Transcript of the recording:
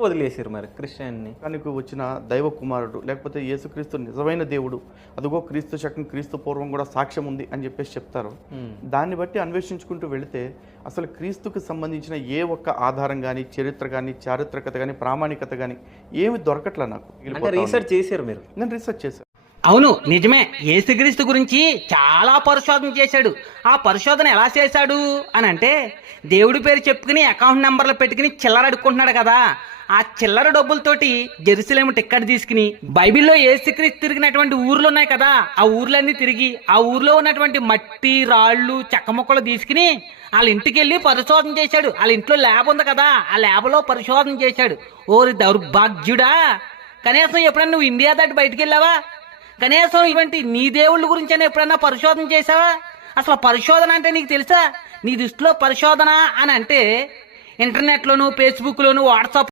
వదిలేసారు మరి క్రిస్టియన్ని? లోకానికి వచ్చిన దైవ కుమారుడు, లేకపోతే యేసుక్రీస్తు నిజమైన దేవుడు, అదిగో క్రీస్తు శకం క్రీస్తు పూర్వం కూడా సాక్ష్యం ఉంది అని చెప్పేసి చెప్తారు. దాన్ని బట్టి అన్వేషించుకుంటూ వెళితే అసలు క్రీస్తుకు సంబంధించిన ఏ ఒక్క ఆధారం కానీ, చరిత్ర కానీ, చారిత్రకత కానీ, ప్రామాణికత కానీ ఏమి దొరకట్లా నాకు. అంటే రీసెర్చ్ చేశారు మీరు? నేను రీసెర్చ్ చేశాను. అవును, నిజమే. యేసుక్రీస్తు గురించి చాలా పరిశోధన చేశాడు. ఆ పరిశోధన ఎలా చేశాడు అని అంటే, దేవుడి పేరు చెప్పుకుని అకౌంట్ నెంబర్లు పెట్టుకుని చిల్లర అడుక్కుంటున్నాడు కదా, ఆ చిల్లర డబ్బులతోటి జెరూసలేం టికెట్ తీసుకుని బైబిల్లో యేసుక్రీస్తు తిరిగినటువంటి ఊర్లు ఉన్నాయి కదా, ఆ ఊర్లన్నీ తిరిగి ఆ ఊర్లో ఉన్నటువంటి మట్టి రాళ్ళు చెక్క ముక్కలు తీసుకుని వాళ్ళ ఇంటికి వెళ్ళి పరిశోధన చేశాడు. వాళ్ళ ఇంట్లో ల్యాబ్ ఉంది కదా, ఆ ల్యాబ్లో పరిశోధన చేశాడు. ఓరి దౌర్భాగ్యుడా, కనీసం ఎప్పుడన్నా నువ్వు ఇండియా దాటి బయటికి వెళ్ళావా? కనీసం ఇటువంటి నీ దేవుళ్ళ గురించి అని ఎప్పుడన్నా పరిశోధన చేసావా? అసలు పరిశోధన అంటే నీకు తెలుసా? నీ దృష్టిలో పరిశోధన అని అంటే ఇంటర్నెట్లోను, ఫేస్బుక్లోను, వాట్సాప్